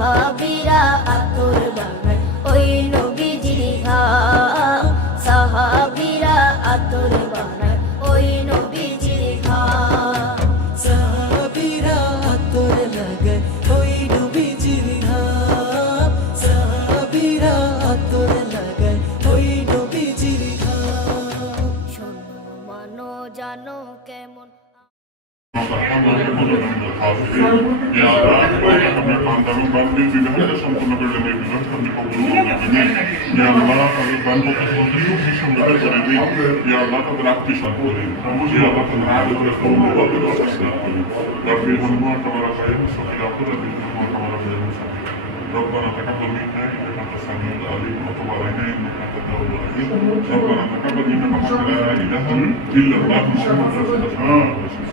সাহাবিরা আতর বানায়। ওই নবীজির ঘাম সাহাবিরা আতর বানায়। ওই নবীজির ঘাম। সাহাবীরা আতর লাগায়। ওই নবীজির ঘাম সাহাবীরা আতর লাগায়। ওই নবীজির ঘাম। শোনো মানো জানো কেমন Ρόπα να τα κάτω μήνε, να τα σανούν, να τα δείχνουν, να τα βαραίνουν, να τα τα ουραίνουν. Ρόπα να τα κάτω μήνε, να τα μάθουν, να τα ήταν, τι λεπτά, να τα σανούν, να τα σανούν, να τα σανούν.